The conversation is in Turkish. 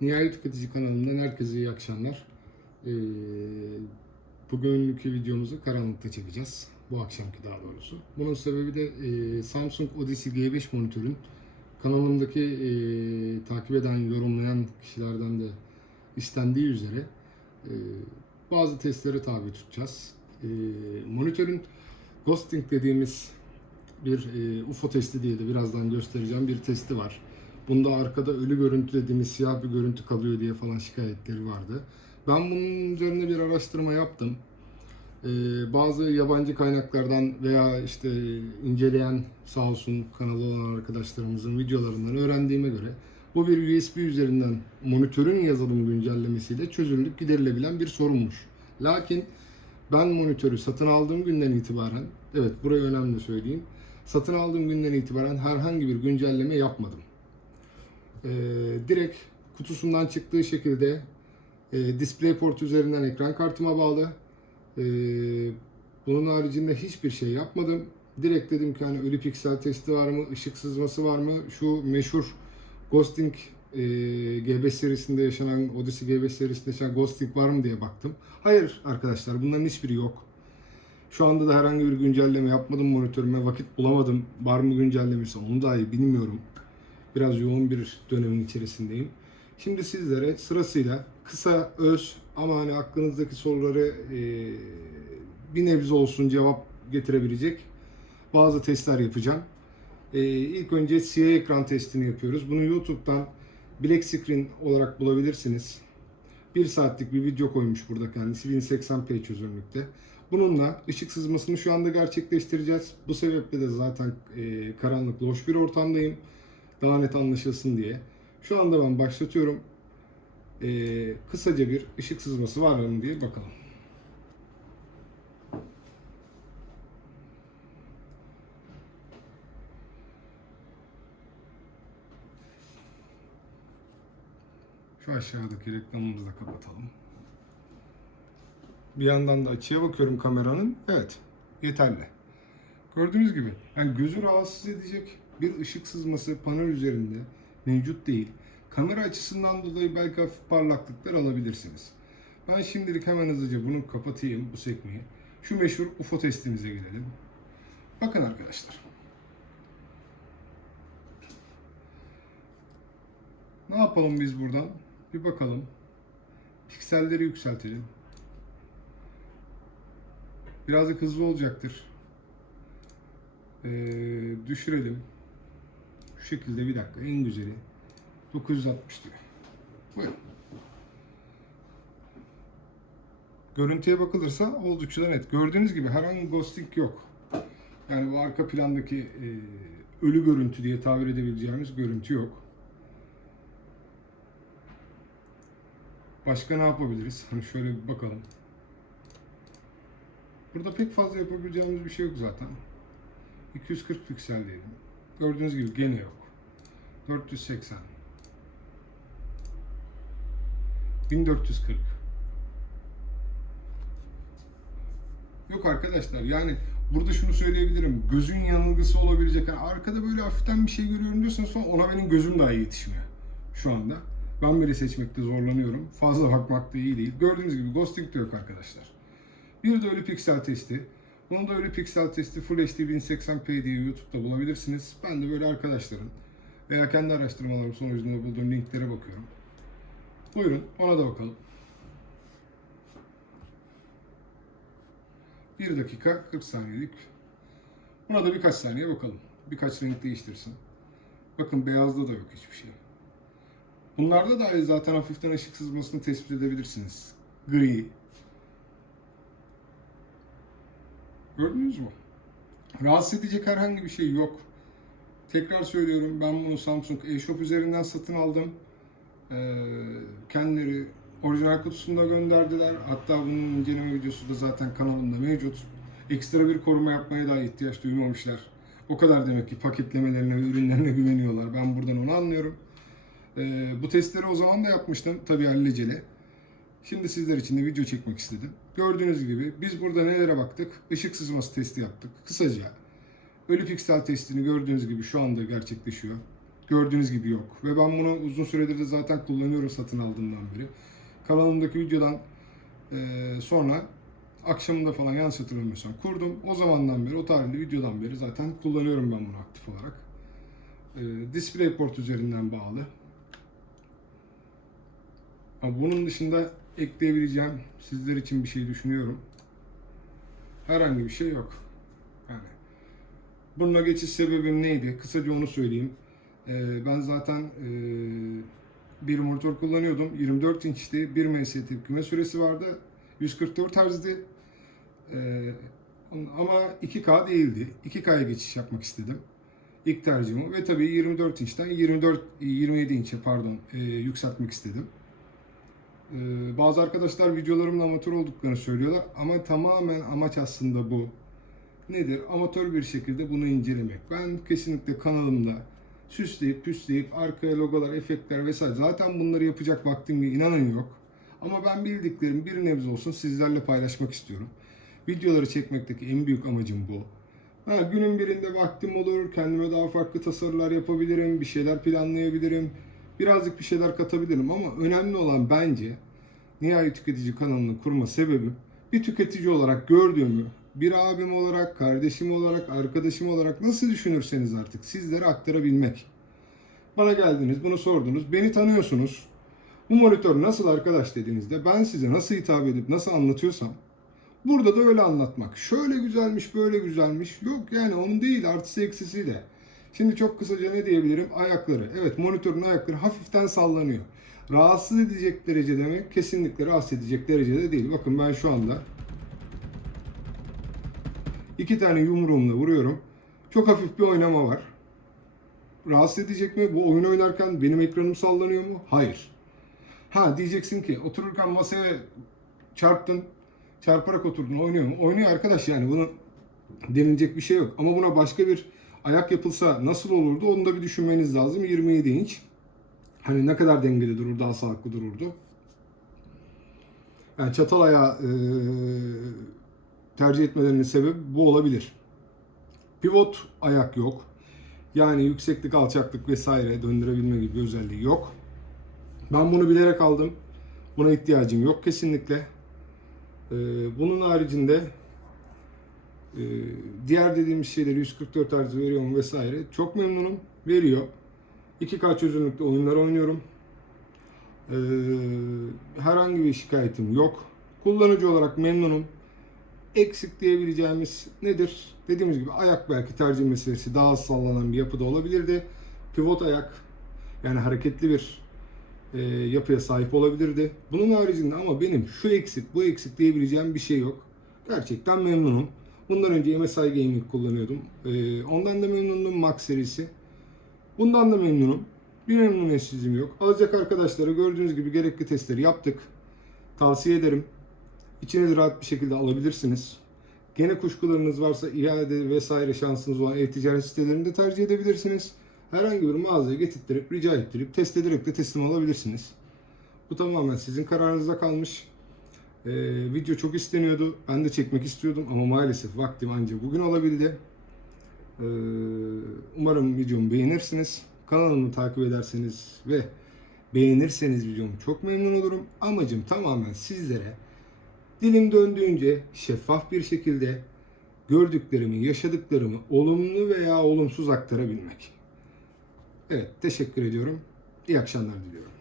Nihai Tüketici kanalından herkese iyi akşamlar. Ee, bugünkü videomuzu karanlıkta çekeceğiz. Bu akşamki daha doğrusu. Bunun sebebi de e, Samsung Odyssey G5 monitörün kanalımdaki e, takip eden, yorumlayan kişilerden de istendiği üzere e, bazı testlere tabi tutacağız. Monitörün ghosting dediğimiz bir UFO testi diye de birazdan göstereceğim bir testi var. Bunda arkada ölü görüntü dediğimiz siyah bir görüntü kalıyor diye falan şikayetleri vardı. Ben bunun üzerine bir araştırma yaptım. Ee, bazı yabancı kaynaklardan veya işte inceleyen sağ olsun kanalı olan arkadaşlarımızın videolarından öğrendiğime göre bu bir USB üzerinden monitörün yazılım güncellemesiyle çözülüp giderilebilen bir sorunmuş. Lakin ben monitörü satın aldığım günden itibaren, evet burayı önemli söyleyeyim, satın aldığım günden itibaren herhangi bir güncelleme yapmadım e, direkt kutusundan çıktığı şekilde e, DisplayPort üzerinden ekran kartıma bağlı. E, bunun haricinde hiçbir şey yapmadım. Direkt dedim ki hani ölü piksel testi var mı, ışık sızması var mı, şu meşhur Ghosting e, G5 serisinde yaşanan, Odyssey G5 serisinde yaşanan Ghosting var mı diye baktım. Hayır arkadaşlar bunların hiçbiri yok. Şu anda da herhangi bir güncelleme yapmadım monitörüme, vakit bulamadım. Var mı güncellemesi onu dahi bilmiyorum biraz yoğun bir dönemin içerisindeyim. Şimdi sizlere sırasıyla kısa, öz ama hani aklınızdaki soruları e, bir nebze olsun cevap getirebilecek bazı testler yapacağım. E, ilk önce siyah ekran testini yapıyoruz. Bunu YouTube'dan Black Screen olarak bulabilirsiniz. Bir saatlik bir video koymuş burada kendisi 1080p çözünürlükte. Bununla ışık sızmasını şu anda gerçekleştireceğiz. Bu sebeple de zaten e, karanlık, loş bir ortamdayım daha net anlaşılsın diye. Şu anda ben başlatıyorum. Ee, kısaca bir ışık sızması var mı diye bakalım. Şu aşağıdaki reklamımızı da kapatalım. Bir yandan da açıya bakıyorum kameranın. Evet, yeterli. Gördüğünüz gibi yani gözü rahatsız edecek bir ışık sızması panel üzerinde mevcut değil. Kamera açısından dolayı belki hafif parlaklıklar alabilirsiniz. Ben şimdilik hemen hızlıca bunu kapatayım bu sekmeyi. Şu meşhur UFO testimize gelelim. Bakın arkadaşlar. Ne yapalım biz buradan? Bir bakalım. Pikselleri yükseltelim. Birazcık hızlı olacaktır. Ee, düşürelim. Şekilde bir dakika en güzeli. 960 diyor. Buyurun. Görüntüye bakılırsa oldukça da net. Gördüğünüz gibi herhangi ghosting yok. Yani bu arka plandaki e, ölü görüntü diye tabir edebileceğimiz görüntü yok. Başka ne yapabiliriz? Hani şöyle bir bakalım. Burada pek fazla yapabileceğimiz bir şey yok zaten. 240 piksel diyelim. Gördüğünüz gibi gene yok. 480 1440 Yok arkadaşlar yani burada şunu söyleyebilirim. Gözün yanılgısı olabilecek. Yani arkada böyle hafiften bir şey görüyorum diyorsanız falan ona benim gözüm daha iyi yetişmiyor şu anda. Ben bile seçmekte zorlanıyorum. Fazla bakmak da iyi değil. Gördüğünüz gibi ghosting de yok arkadaşlar. Bir de ölü piksel testi. Bunu da ölü piksel testi Full HD 1080p diye YouTube'da bulabilirsiniz. Ben de böyle arkadaşların veya kendi araştırmalarım sonucunda bulduğum linklere bakıyorum. Buyurun ona da bakalım. 1 dakika 40 saniyelik. Buna da birkaç saniye bakalım. Birkaç renk değiştirsin. Bakın beyazda da yok hiçbir şey. Bunlarda da zaten hafiften ışık sızmasını tespit edebilirsiniz. Gri, Gördünüz mü? Rahatsız edecek herhangi bir şey yok. Tekrar söylüyorum ben bunu Samsung eShop üzerinden satın aldım. Ee, kendileri orijinal kutusunda gönderdiler. Hatta bunun inceleme videosu da zaten kanalımda mevcut. Ekstra bir koruma yapmaya da ihtiyaç duymamışlar. O kadar demek ki paketlemelerine ve ürünlerine güveniyorlar. Ben buradan onu anlıyorum. Ee, bu testleri o zaman da yapmıştım. Tabii hallecele. Şimdi sizler için de video çekmek istedim. Gördüğünüz gibi biz burada nelere baktık? Işık sızması testi yaptık. Kısaca ölü piksel testini gördüğünüz gibi şu anda gerçekleşiyor. gördüğünüz gibi yok. Ve ben bunu uzun süredir de zaten kullanıyorum satın aldığımdan beri. Kanalımdaki videodan e, sonra akşamında falan yanlış hatırlamıyorsam kurdum. O zamandan beri, o tarihli videodan beri zaten kullanıyorum ben bunu aktif olarak. E, DisplayPort üzerinden bağlı. Ama bunun dışında ekleyebileceğim sizler için bir şey düşünüyorum. Herhangi bir şey yok. Yani bununla geçiş sebebim neydi? Kısaca onu söyleyeyim. Ee, ben zaten e, bir monitör kullanıyordum. 24 inçti. 1 ms tepkime süresi vardı. 144 Hz'di. Ee, ama 2K değildi. 2K'ya geçiş yapmak istedim. İlk tercihim. Ve tabii 24 inçten 24 27 inçe pardon e, yükseltmek istedim. Ee, bazı arkadaşlar videolarımın amatör olduklarını söylüyorlar ama tamamen amaç aslında bu. Nedir? Amatör bir şekilde bunu incelemek. Ben kesinlikle kanalımda süsleyip püsleyip arkaya logolar, efektler vesaire zaten bunları yapacak vaktim inanın yok. Ama ben bildiklerim bir nebze olsun sizlerle paylaşmak istiyorum. Videoları çekmekteki en büyük amacım bu. Ha, günün birinde vaktim olur, kendime daha farklı tasarılar yapabilirim, bir şeyler planlayabilirim, birazcık bir şeyler katabilirim ama önemli olan bence Nihai Tüketici kanalını kurma sebebim bir tüketici olarak gördüğümü bir abim olarak, kardeşim olarak, arkadaşım olarak nasıl düşünürseniz artık sizlere aktarabilmek. Bana geldiniz, bunu sordunuz, beni tanıyorsunuz. Bu monitör nasıl arkadaş dediğinizde ben size nasıl hitap edip nasıl anlatıyorsam burada da öyle anlatmak. Şöyle güzelmiş, böyle güzelmiş. Yok yani onun değil artısı eksisiyle. Şimdi çok kısaca ne diyebilirim? Ayakları. Evet monitörün ayakları hafiften sallanıyor. Rahatsız edecek derece demek kesinlikle rahatsız edecek derecede değil. Bakın ben şu anda iki tane yumruğumla vuruyorum. Çok hafif bir oynama var. Rahatsız edecek mi? Bu oyun oynarken benim ekranım sallanıyor mu? Hayır. Ha diyeceksin ki otururken masaya çarptın, çarparak oturdun oynuyor mu? Oynuyor arkadaş yani bunu denilecek bir şey yok. Ama buna başka bir ayak yapılsa nasıl olurdu onu da bir düşünmeniz lazım. 27 inç. Hani ne kadar dengeli durur, daha sağlıklı dururdu. Yani çatal ayağı tercih etmelerinin sebebi bu olabilir. Pivot ayak yok. Yani yükseklik, alçaklık vesaire döndürebilme gibi bir özelliği yok. Ben bunu bilerek aldım. Buna ihtiyacım yok kesinlikle. Ee, bunun haricinde e, diğer dediğimiz şeyleri 144 Hz veriyor mu vesaire. Çok memnunum. Veriyor. 2K çözünürlükte oyunlar oynuyorum. Ee, herhangi bir şikayetim yok. Kullanıcı olarak memnunum. Eksik diyebileceğimiz nedir? Dediğimiz gibi ayak belki tercih meselesi daha az sallanan bir yapıda olabilirdi. Pivot ayak yani hareketli bir e, yapıya sahip olabilirdi. Bunun haricinde ama benim şu eksik bu eksik diyebileceğim bir şey yok. Gerçekten memnunum. Bundan önce MSI Gaming kullanıyordum. E, ondan da memnundum Max serisi. Bundan da memnunum. Bir memnuniyetsizliğim yok. Alacak arkadaşlara gördüğünüz gibi gerekli testleri yaptık. Tavsiye ederim. İçiniz rahat bir şekilde alabilirsiniz. Gene kuşkularınız varsa iade vesaire şansınız olan e-ticaret sitelerinde tercih edebilirsiniz. Herhangi bir mağazaya getirttirip, rica ettirip, test ederek de teslim alabilirsiniz. Bu tamamen sizin kararınıza kalmış. Ee, video çok isteniyordu. Ben de çekmek istiyordum ama maalesef vaktim ancak bugün olabildi. Ee, umarım videomu beğenirsiniz. Kanalımı takip ederseniz ve beğenirseniz videomu çok memnun olurum. Amacım tamamen sizlere dilim döndüğünce şeffaf bir şekilde gördüklerimi, yaşadıklarımı olumlu veya olumsuz aktarabilmek. Evet, teşekkür ediyorum. İyi akşamlar diliyorum.